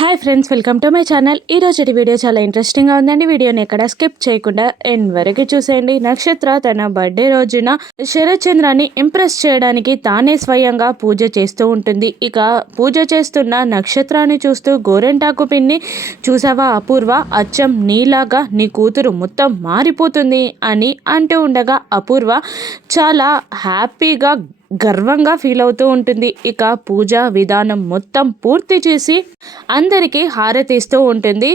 Hi friends, welcome to my channel. ఈరోజు video చాలా ఇంట్రెస్టింగ్గా ఉందండి. వీడియోని ఎక్కడ స్కిప్ చేయకుండా ఎండ్ వరకు చూసేయండి. నక్షత్ర తన బర్త్డే రోజున శరత్ చంద్రాన్ని ఇంప్రెస్ చేయడానికి తానే స్వయంగా పూజ చేస్తూ ఉంటుంది. ఇక పూజ చేస్తున్న నక్షత్రాన్ని చూస్తూ గోరెంటాకు పిన్ని, చూసావా అపూర్వ, అచ్చం నీలాగా నీ కూతురు మొత్తం మారిపోతుంది అని అంటూ ఉండగా అపూర్వ చాలా హ్యాపీగా గర్వంగా ఫీల్ అవుతూ ఉంటుంది. ఇక పూజా విధానం మొత్తం పూర్తి చేసి అందరికీ హారతిస్తూ ఉంటుంది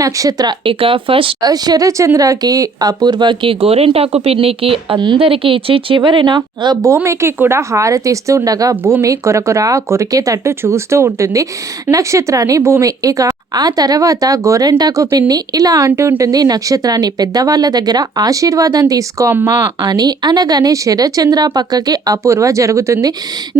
నక్షత్ర. ఇక ఫస్ట్ శరచంద్రకి, అపూర్వకి, గోరెంటాకు పిన్నికి అందరికీ ఇచ్చి చివరిన భూమికి కూడా హారతిస్తూ ఉండగా భూమి కొరకొరా కొరికేటట్టు చూస్తూ ఉంటుంది నక్షత్రాన్ని భూమి. ఇక ఆ తర్వాత గోరెంటాకు పిన్ని ఇలా అంటూ ఉంటుంది నక్షత్రాన్ని, పెద్దవాళ్ళ దగ్గర ఆశీర్వాదం తీసుకో అమ్మా అని అనగానే శరచంద్ర పక్కకి అపూర్వ జరుగుతుంది.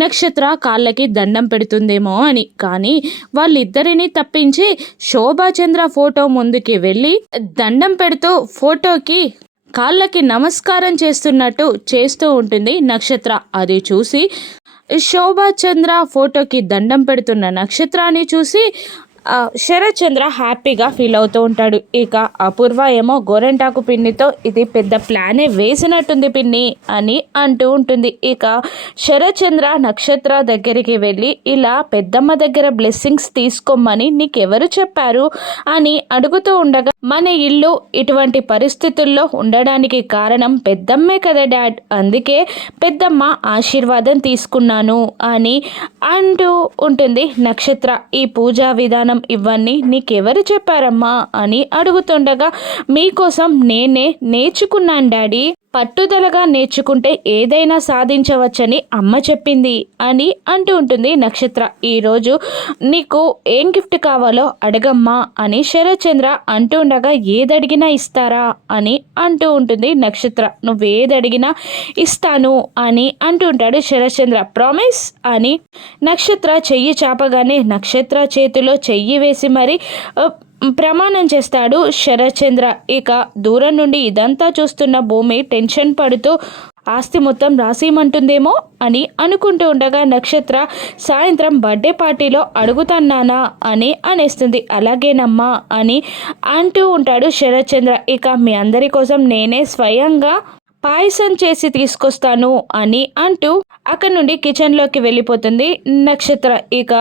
నక్షత్ర కాళ్ళకి దండం పెడుతుందేమో అని, కానీ వాళ్ళిద్దరిని తప్పించి శోభాచంద్ర ఫోటో ముందుకి వెళ్ళి దండం పెడుతూ ఫోటోకి కాళ్ళకి నమస్కారం చేస్తున్నట్టు చేస్తూ ఉంటుంది నక్షత్ర. అది చూసి శోభాచంద్ర ఫోటోకి దండం పెడుతున్న నక్షత్రాన్ని చూసి శరత్చంద్ర హ్యాపీగా ఫీల్ అవుతూ ఉంటాడు. ఇక అపూర్వ ఏమో గోరెంటాకు పిన్నితో ఇది పెద్ద ప్లానే వేసినట్టుంది పిన్ని అని అంటూ ఉంటుంది. ఇక శరత్చంద్ర నక్షత్ర దగ్గరికి వెళ్ళి ఇలా పెద్దమ్మ దగ్గర బ్లెస్సింగ్స్ తీసుకోమని నీకెవరు చెప్పారు అని అడుగుతూ ఉండగా, మన ఇల్లు ఇటువంటి పరిస్థితుల్లో ఉండడానికి కారణం పెద్దమ్మే కదా డాడ్, అందుకే పెద్దమ్మ ఆశీర్వాదం తీసుకున్నాను అని అంటూ ఉంటుంది నక్షత్ర. ఈ పూజా విధానం ఇవన్నీ నీకెవరు చెప్పారమ్మా అని అడుగుతుండగా, మీకోసం నేనే నేర్చుకున్నాను డాడీ, పట్టుదలగా నేర్చుకుంటే ఏదైనా సాధించవచ్చని అమ్మ చెప్పింది అని అంటూ ఉంటుంది నక్షత్ర. ఈరోజు నీకు ఏం గిఫ్ట్ కావాలో అడగమ్మా అని శరత్చంద్ర అంటూ ఉండగా, ఏదడిగినా ఇస్తారా అని అంటూ ఉంటుంది నక్షత్ర. నువ్వేదడిగినా ఇస్తాను అని అంటూ ఉంటాడు శరత్చంద్ర. ప్రామిస్ అని నక్షత్ర చెయ్యి చాపగానే నక్షత్ర చేతిలో చెయ్యి వేసి మరి ప్రమాణం చేస్తాడు శరత్చంద్ర. ఇక దూరం నుండి ఇదంతా చూస్తున్న భూమి టెన్షన్ పడుతూ ఆస్తి మొత్తం రాసిమంటుందేమో అని అనుకుంటూ ఉండగా నక్షత్ర సాయంత్రం బర్త్డే పార్టీలో అడుగుతాన్నానా అని అనేస్తుంది. అలాగేనమ్మా అని అంటూ ఉంటాడు శరత్చంద్ర. ఇక మీ అందరి కోసం నేనే స్వయంగా పాయసం చేసి తీసుకొస్తాను అని అంటూ అక్కడి నుండి కిచెన్లోకి వెళ్ళిపోతుంది నక్షత్ర. ఇక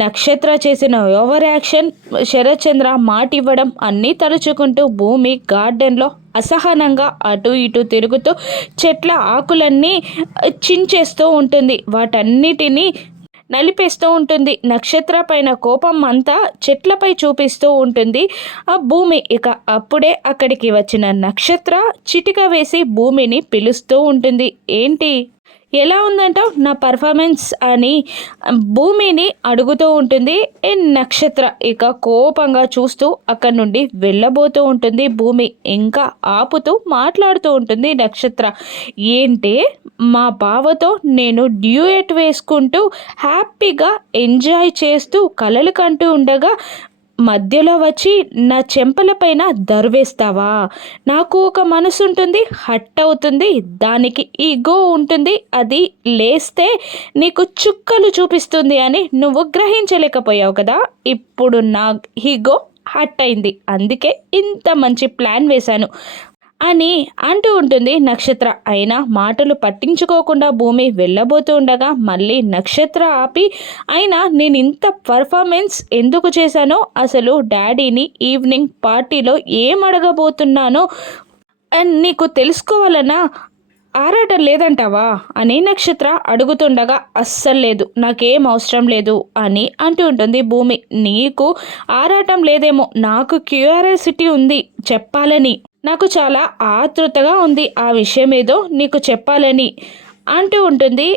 నక్షత్ర చేసిన ఓవర్ యాక్షన్, శరత్చంద్ర మాట ఇవ్వడం అన్నీ తలుచుకుంటూ భూమి గార్డెన్లో అసహనంగా అటు ఇటు తిరుగుతూ చెట్ల ఆకులన్నీ చించేస్తూ ఉంటుంది, వాటన్నిటినీ నలిపేస్తూ ఉంటుంది. నక్షత్ర పైన కోపం అంతా చెట్లపై చూపిస్తూ ఉంటుంది ఆ భూమి. ఇక అప్పుడే అక్కడికి వచ్చిన నక్షత్ర చిటిక వేసి భూమిని పిలుస్తూ ఉంటుంది. ఏంటి, ఎలా ఉందంటావు నా పర్ఫార్మెన్స్ అని భూమిని అడుగుతూ ఉంటుంది నక్షత్ర. ఇక కోపంగా చూస్తూ అక్కడి నుండి వెళ్ళబోతూ ఉంటుంది భూమి. ఇంకా ఆపుతూ మాట్లాడుతూ ఉంటుంది నక్షత్ర. ఏంటే, మా బావతో నేను డ్యూయట్ వేసుకుంటూ హ్యాపీగా ఎంజాయ్ చేస్తూ కలలు కంటూ ఉండగా మధ్యలో వచ్చి నా చెంపలపైన దర్వేస్తావా? నాకు ఒక మనసు ఉంటుంది, హట్ అవుతుంది, దానికి ఈగో ఉంటుంది, అది లేస్తే నీకు చుక్కలు చూపిస్తుంది అని నువ్వు గ్రహించలేకపోయావు కదా. ఇప్పుడు నా ఈగో హట్ అయింది, అందుకే ఇంత మంచి ప్లాన్ వేశాను అని అంటూ ఉంటుంది నక్షత్ర. అయినా మాటలు పట్టించుకోకుండా భూమి వెళ్ళబోతూ ఉండగా మళ్ళీ నక్షత్ర ఆపి, అయినా నేను ఇంత పర్ఫార్మెన్స్ ఎందుకు చేశానో, అసలు డాడీని ఈవినింగ్ పార్టీలో ఏం అడగబోతున్నానో నీకు తెలుసుకోవాలన్నా ఆరాటం లేదంటావా అని నక్షత్ర అడుగుతుండగా, అస్సలు లేదు, నాకేం అవసరం లేదు అని అంటూ ఉంటుంది భూమి. నీకు ఆరాటం లేదేమో, నాకు క్యూరియాసిటీ ఉంది చెప్పాలని, నాకు చాలా ఆతృతగా ఉంది ఆ విషయం ఏదో నీకు చెప్పాలని అంటూ ఉంటుంది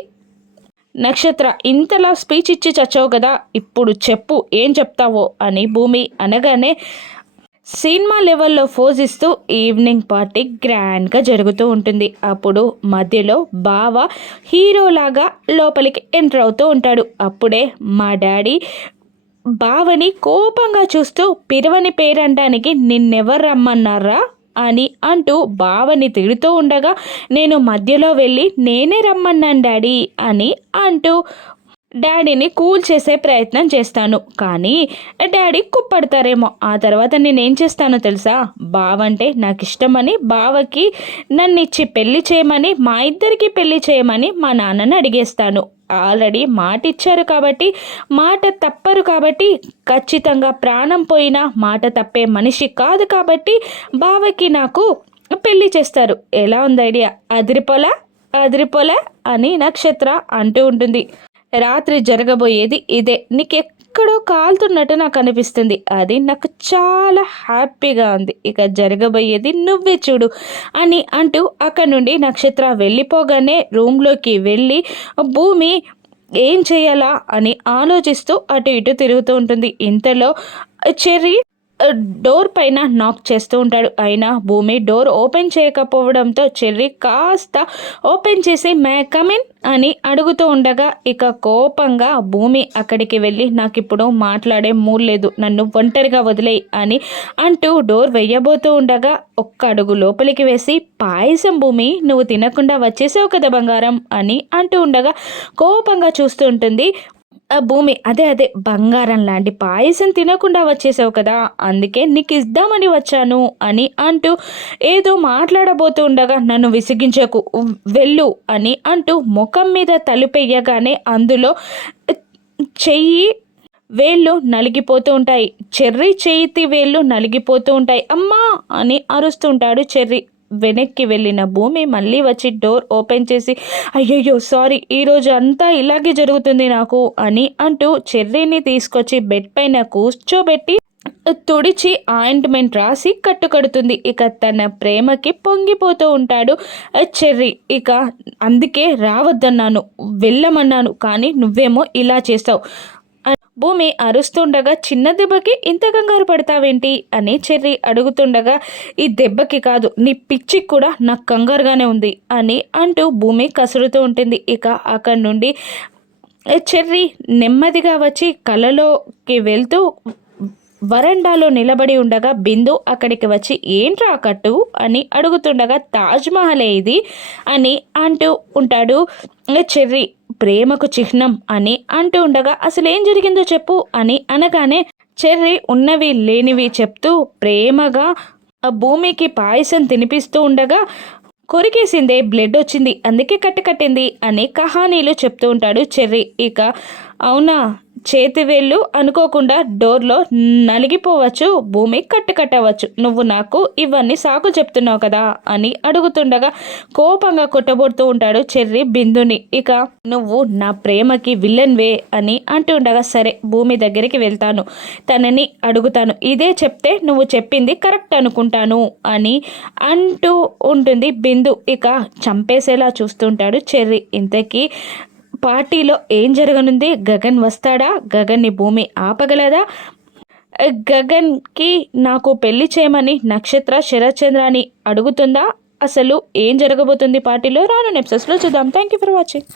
నక్షత్ర. ఇంతలా స్పీచ్ ఇచ్చి చచ్చావు కదా, ఇప్పుడు చెప్పు ఏం చెప్తావో అని భూమి అనగానే సినిమా లెవెల్లో ఫోజ్ ఇస్తూ ఈవినింగ్ పార్టీ గ్రాండ్గా జరుగుతూ ఉంటుంది. అప్పుడు మధ్యలో బావ హీరోలాగా లోపలికి ఎంటర్ అవుతూ ఉంటాడు. అప్పుడే మా డాడీ బావని కోపంగా చూస్తూ, పిరవని పేరంటానికి నిన్నెవరు రమ్మన్నారా అని అంటూ బావని తిడుతూ ఉండగా, నేను మధ్యలో వెళ్ళి నేనే రమ్మన్నాను డాడీ అని అంటూ డాడీని కూల్ చేసే ప్రయత్నం చేస్తాను. కానీ డాడీ కుప్పడతారేమో. ఆ తర్వాత నేనేం చేస్తానో తెలుసా? బావంటే నాకిష్టమని బావకి నన్నిచ్చి పెళ్లి చేయమని, మా ఇద్దరికి పెళ్లి చేయమని మా నాన్నని అడిగేస్తాను. ఆల్రెడీ మాట ఇచ్చారు కాబట్టి, మాట తప్పరు కాబట్టి, ఖచ్చితంగా ప్రాణం పోయినా మాట తప్పే మనిషి కాదు కాబట్టి బావకి నాకు పెళ్లి చేస్తారు. ఎలా ఉంది ఐడియా? అదిరిపోలా? అదిరిపోలా అని నక్షత్ర అంటూ ఉంటుంది. రాత్రి జరగబోయేది ఇదే. నీకెక్కడో కాలుతున్నట్టు నాకు అనిపిస్తుంది. అది నాకు చాలా హ్యాపీగా ఉంది. ఇక జరగబోయేది నువ్వే చూడు అని అంటూ అక్కడి నుండి నక్షత్ర వెళ్ళిపోగానే రూమ్లోకి వెళ్ళి భూమి ఏం చేయాలా అని ఆలోచిస్తూ అటు ఇటు తిరుగుతూ ఉంటుంది. ఇంతలో చెర్రీ డోర్ పైన నాక్ చేస్తూ ఉంటాడు. అయినా భూమి డోర్ ఓపెన్ చేయకపోవడంతో చెర్రీ కాస్త ఓపెన్ చేసి మే కమిన్ అని అడుగుతూ ఉండగా ఇక కోపంగా భూమి అక్కడికి వెళ్ళి నాకిప్పుడు మాట్లాడే మూడ్ లేదు, నన్ను ఒంటరిగా వదిలేయి అని అంటూ డోర్ వెయ్యబోతూ ఉండగా ఒక్క అడుగు లోపలికి వేసి పాయసం భూమి నువ్వు తినకుండా వచ్చేసావు కదా బంగారం అని అంటూ ఉండగా కోపంగా చూస్తూ ఉంటుంది. ఆ భూమి అదే బంగారం లాంటి పాయసం తినకుండా వచ్చేసావు కదా, అందుకే నీకు ఇద్దామని వచ్చాను అని అంటూ ఏదో మాట్లాడబోతూ ఉండగా నన్ను విసిగించకు వెళ్ళు అని అంటూ ముఖం మీద తలుపెయ్యగానే అందులో చెయ్యి వేళ్ళు నలిగిపోతూ ఉంటాయి. చెర్రీ చేతి వేళ్ళు నలిగిపోతూ ఉంటాయి. అమ్మా అని అరుస్తుంటాడు చెర్రీ. వెనక్కి వెళ్ళిన భూమి మళ్ళీ వచ్చి డోర్ ఓపెన్ చేసి అయ్యయ్యో సారీ, ఈరోజు అంతా ఇలాగే జరుగుతుంది నాకు అని అంటూ చెర్రీని తీసుకొచ్చి బెడ్ పైన కూర్చోబెట్టి తుడిచి ఆయింట్మెంట్ రాసి కట్టుకడుతుంది. ఇక తన ప్రేమకి పొంగిపోతూ ఉంటాడు చెర్రీ. ఇక అందుకే రావద్దన్నాను, వెళ్ళమన్నాను, కానీ నువ్వేమో ఇలా చేస్తావు. భూమి అరుస్తుండగా చిన్న దెబ్బకి ఇంత కంగారు పడతావేంటి అని చెర్రీ అడుగుతుండగా ఈ దెబ్బకి కాదు నీ పిచ్చికి కూడా నాకు కంగారుగానే ఉంది అని అంటూ భూమి కసురుతూ ఉంటుంది. ఇక అక్కడి నుండి చెర్రీ నెమ్మదిగా వచ్చి కలలోకి వెళ్తూ వరండాలో నిలబడి ఉండగా బిందు అక్కడికి వచ్చి ఏంట్రా కట్టు అని అడుగుతుండగా తాజ్మహలే ఇది అని అంటూ ఉంటాడు చెర్రీ. ప్రేమకు చిహ్నం అని అంటూ ఉండగా అసలు ఏం జరిగిందో చెప్పు అని అనగానే చెర్రీ ఉన్నవి లేనివి చెప్తూ ప్రేమగా భూమికి పాయసం తినిపిస్తూ ఉండగా కొరికేసిందే బ్లడ్ వచ్చింది అందుకే కట్టింది అని కహానీలు చెప్తూ ఉంటాడు చెర్రీ. ఇక అవునా, చేతి వేళ్ళు అనుకోకుండా డోర్లో నలిగిపోవచ్చు, భూమి కట్టవచ్చు, నువ్వు నాకు ఇవన్నీ సాకు చెప్తున్నావు కదా అని అడుగుతుండగా కోపంగా కొట్టబోతూ ఉంటాడు చెర్రీ బిందుని. ఇక నువ్వు నా ప్రేమకి విల్లన్వే అని అంటుండగా సరే భూమి దగ్గరికి వెళ్తాను, తనని అడుగుతాను, ఇదే చెప్తే నువ్వు చెప్పింది కరెక్ట్ అనుకుంటాను అని అంటూ ఉంటుంది బిందు. ఇక చంపేసేలా చూస్తుంటాడు చెర్రీ. ఇంతకీ పార్టీలో ఏం జరగనుంది? గగన్ వస్తాడా? గగన్ని భూమి ఆపగలదా? గగన్కి నాకు పెళ్లి చేయమని నక్షత్ర శరత్చంద్రాని అడుగుతుందా? అసలు ఏం జరగబోతుంది పార్టీలో? రాను ఎపిసోడ్స్లో చూద్దాం. Thank you for watching.